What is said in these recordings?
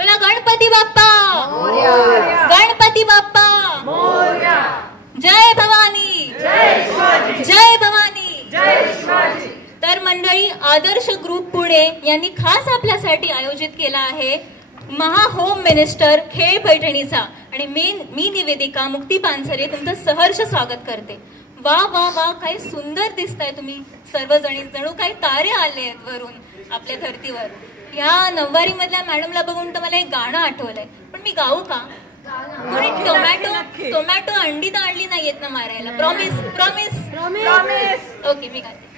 बोला गणपती बाप्पा मोरया, गणपती बाप्पा मोरया, जय भवानी, जय शिवाजी, जय भवानी, जय शिवाजी. तर मंडळी, आदर्श ग्रुप पुणे यांनी खास आपल्यासाठी आयोजित केला आहे महा होम मिनिस्टर खेळ पैठणीचा. आणि मी निवेदिका मुक्ती पानसरे तुमचं सहर्ष स्वागत करते. वा वा वा, काय सुंदर दिसताय तुम्ही सर्वजणी, जणू काही तारे आले आहेत वरून आपल्या धर्तीवर. ह्या नववारी मधल्या मॅडमला बघून तर मला एक गाणं आठवलंय, पण मी गाऊ का? कोणी टोमॅटो अंडी तर आणली नाहीयेत ना मारायला? Promise promise promise. ओके, मी गाते.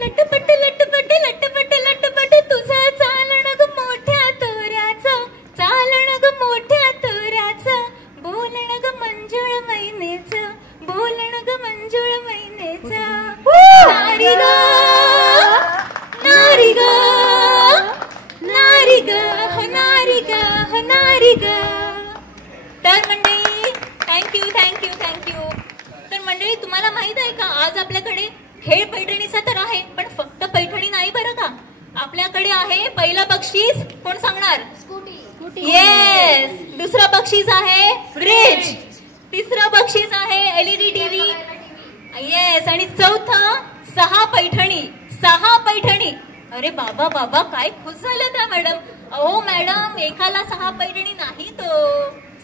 लटपट लटपट लटपट लटपट तुझं चालण ग मोठ्या तोऱ्याचं, चालण ग मोठ्या तोऱ्याचं, बोलण ग मंजुळ मैनेचं, बोलण ग मंजुळ मैनेचं. नारी ग नारी ग नारी ग नारी ग नारी ग. तर मंडळी, थँक्यू थँक्यू थँक्यू. तर मंडळी, तुम्हाला माहित आहे का, आज आपल्याकडे खेळ पैठणीचा तर आहे, पण फक्त पैठणी नाही बरं का. आपल्याकडे आहे पहिलं बक्षीस, कोण सांगणार? स्कूटी. येस. दुसरं बक्षीस आहे फ्रिज. तिसरं बक्षीस आहे LED TV. येस. आणि चौथं 6 पैठणी. 6 पैठणी. अरे बाबा बाबा, काय खुश झालं त्या मॅडम. अहो मॅडम, एकाला 6 पैठणी नाही, तो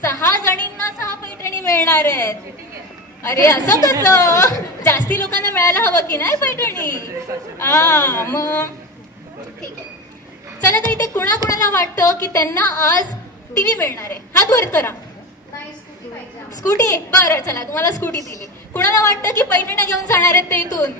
6 जणींना 6 पैठणी मिळणार आहेत. अरे असं कसं? जास्ती लोकांना मिळायला हवं की नाही पैठणी? मग ठीक आहे. चला, तर इथे कुणाकुणाला वाटतं की त्यांना आज TV मिळणार आहे? हात वर करा. स्कूटी. बरं, चला, तुम्हाला स्कूटी दिली. कुणाला वाटतं की पैठण्या घेऊन जाणार आहेत ते इथून?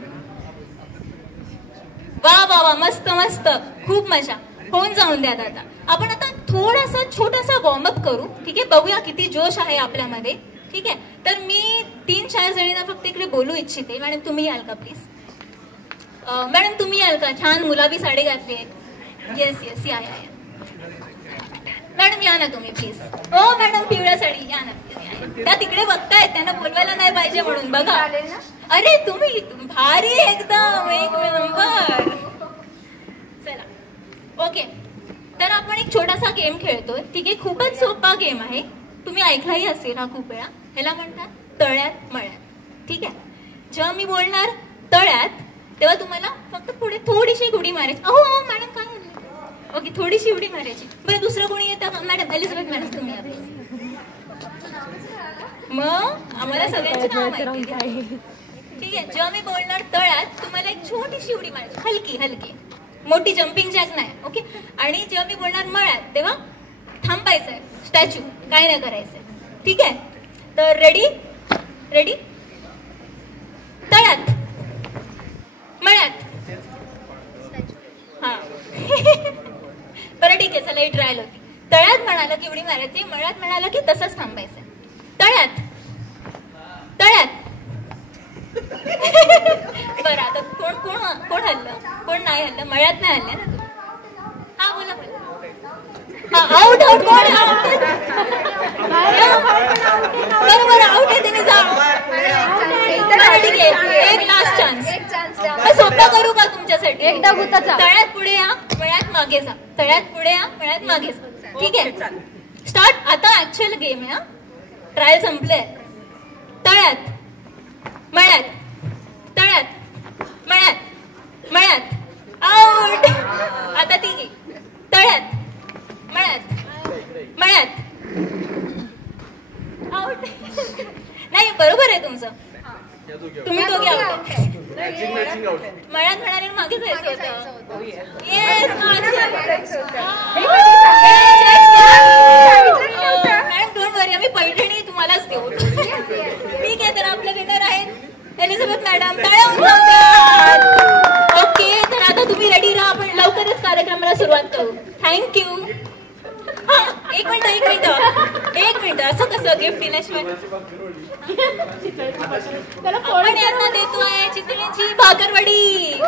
वा वा वा, मस्त मस्त, खूप मजा. होऊन जाऊन द्या. आता आपण आता थोडासा छोटासा वॉर्मअप करू, ठीक आहे? बघूया किती जोश आहे आपल्यामध्ये, ठीक आहे? तर मी 3-4 जणींना फक्त इकडे बोलू इच्छिते. मॅडम, तुम्ही याल का प्लीज? मॅडम, तुम्ही याल का? छान गुलाबी साडी घातली आहे. येस येस, या या. मॅडम, या ना तुम्ही प्लीज. हो मॅडम, पिवळ्या साडी, या ना. त्या तिकडे बघतायत, त्यांना बोलवायला नाही पाहिजे म्हणून. बघा, अरे तुम्ही भारी एकदम, एक नंबर. चला, ओके. तर आपण एक छोटासा गेम खेळतोय, ठीक आहे? खूपच सोपा गेम आहे, तुम्ही ऐकलाही असेल हा खूप वेळा. ह्याला म्हणतात तळ्यात मळ्यात, ठीक आहे? जेव्हा मी बोलणार तळ्यात, तेव्हा तुम्हाला फक्त पुढे थोडीशी उडी मारायची. अहो मॅडम, काय झालं? ओके, थोडीशी उडी मारायची. बरं, दुसरं कोणी येतं? मॅडम, एलिझाबेथ मॅडम, तुम्ही या. मग आम्हाला सगळ्यांची नाव माहिती आहे, ठीक आहे? जेव्हा मी बोलणार तळ्यात, तुम्हाला एक छोटीशी उडी मारायची, हलकी हलकी, मोठी जम्पिंग जॅक नाही, ओके? आणि जेव्हा मी बोलणार मळ्यात, तेव्हा थांबायचंय, स्टॅच्यू, काय नाही करायचंय, ठीक आहे? तर रेडी रेडी. तळ्यात मळ्यात. हा बरं, ठीक आहे, चला, ही ट्रायल होती. तळ्यात म्हणाला की उडी मारायची, मळ्यात म्हणाला की तसंच थांबायचं. तळ्यात तळ्यात. बरं, आता कोण कोण कोण हल्लं, कोण नाही हल्लं? मळ्यात नाही हल्ले ना तुम्ही? हा, बोला बोला. हा, आउट आउट. कोण आउट? बरोबर, आउट आहे. तिने जा. ठीक आहे, एक लास्ट चान्स. सोपा करू का तुमच्यासाठी? एकदा गुताचा. तळ्यात पुढे या, मळ्यात मागे जा. तळ्यात पुढे या, मळ्यात मागे जा. ठीक आहे, स्टार्ट. आता ऍक्च्युअल गेम आहे. ट्रायल संपले. तळ्यात मळ्यात, तळ्यात मळ्यात, मळ्यात. आउट. आता ती तळ्यात मळ्यात, मळ्यात. आउट. नाही, बरोबर आहे तुमचं. तुम्ही दोघे आउट. मळ्यात म्हणाले मागे जायचं होतं. येस, मॅडम, डोंट वरी, आम्ही पैठणी तुम्हालाच देऊ. ठीक आहे, तर आपले विनर आहेत एलिझाबेथ मॅडम. ओके, तर आता तुम्ही रेडी राहा, आपण लवकरच कार्यक्रमाला सुरुवात करू. थँक्यू. एक मिनिट, असं कसं गिफ्ट दिल्याशिवाय? आपण यांना देतोय चितळीची भाकरवडी.